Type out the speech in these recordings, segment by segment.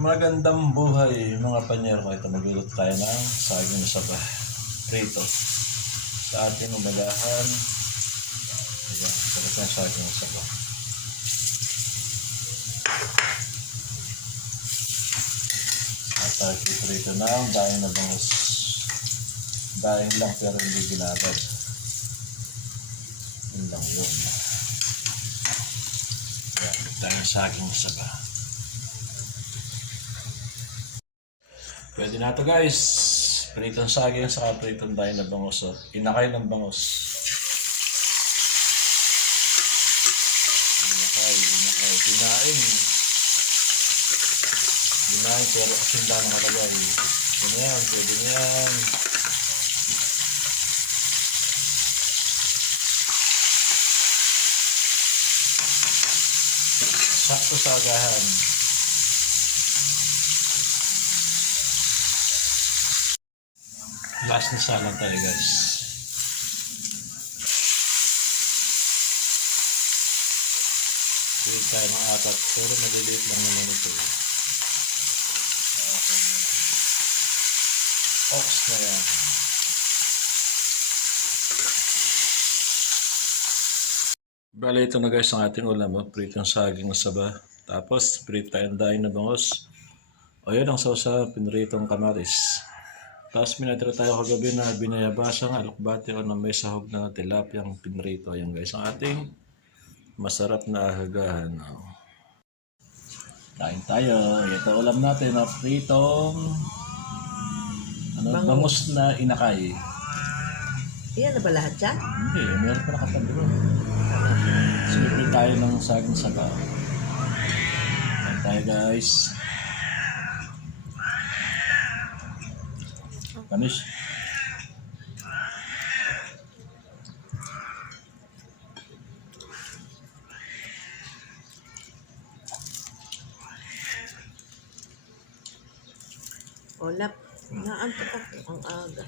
Magandang buhay mga panyero ko. Ito magluluto tayo ng saging na saba. Prito. Sa ating umagahan. Ayan, sarap ng saging na saba. At tayo prito ng daing na bangus. Daing lang pero hindi ginagad. Yun lang yun. Ayan, tayo ng saging na saba. Pwede na to guys. Pritong saging sa pritong tayo na bangos. Oh. Inakay ng bangos. Inakay, inakay. Dinaing. Dinaing pero asinda na kalagay. Pwede yan, pwede yan. Sakto sa agahan. Last na salang tayo guys. Pili tayo ng apat. Pero maliliit lang naman ito. Yan. Ox na yan. Bale, ito na guys ang ating ulam. Oh. Pritong saging na saba. Tapos, prit tayong daing na bangos. O yun ang sausa, pinritong kamaris. Tapos minatira tayo kagabi na binayabasang alukbate o na may sahog na tilapiyang pinrito. Ayan guys, ang ating masarap na ahagahan. Oh. Kain tayo. Ito ulam natin na pritong ano, bangus na inakay. Yan na ba lahat yan? Hindi, meron pa nakatabi ron. Sinipi tayo ng saging saba. Kain tayo guys. Kamis. Olap. Naantok ako ang aga.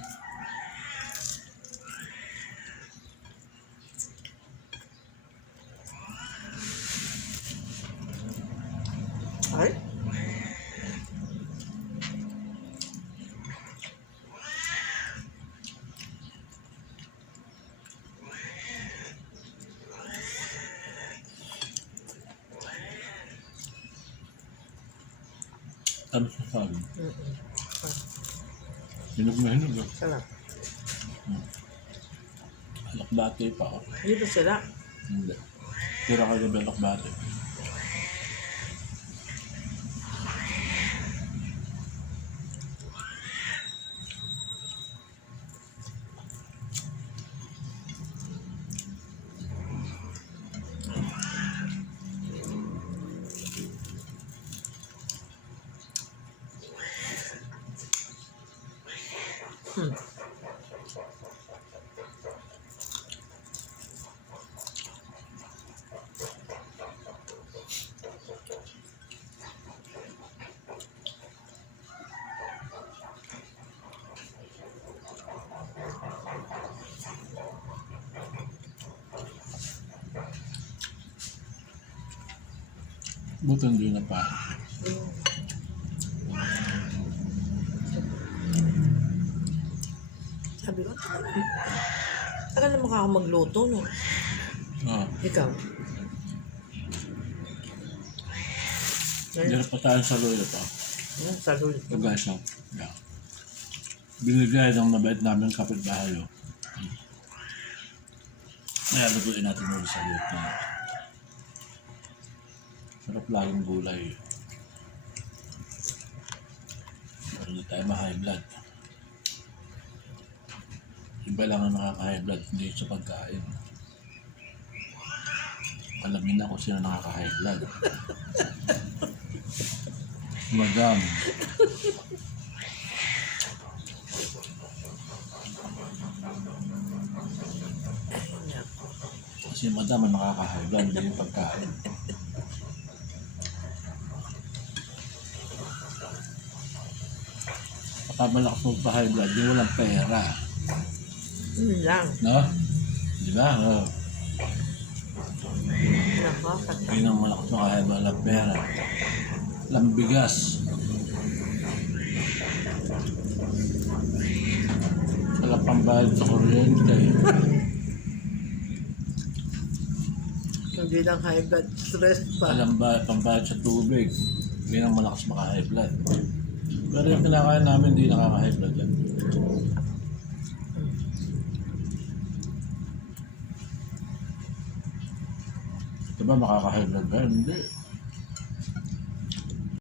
Ano sa saging? Mm-mm. Hinog na hinog. ah. Sarap. Alakbate pa ako. Ba sila? Hindi. Tira ka gabi alakbate. Hmm. Buto hindi na pa. Sabi ko, tagal na mukha ako magluto, no? Ah, Ikaw? Dito pa tayo sa lulo to. Ano, sa lulit Ito guys, no? Yeah. Binigay ng mabait namin kapitbahay, oh. Kaya lutuin natin ulit sa lulo na. Sarap laging gulay. Pero hindi tayo ma-high blood. Iba lang ang nakaka-high blood, hindi sa pagkain. Alamin na kung sino nakaka-high blood. Madam. Kasi madam ang nakaka-high blood, hindi yung pagkain. Baka malakas mo pa high blood, di walang pera. Yun lang. No? Di ba? Oh. Hindi nang malakas mo kaya ba lang pera. Lambigas. Wala pang bayad sa kuryente. Hindi lang high blood stress pa. Alam ba, pambayad sa tubig. Hindi nang malakas maka-high blood. Pero yung kinakain namin, hindi nakaka-high blood yan. Ito ba makaka-high blood ba? Hindi.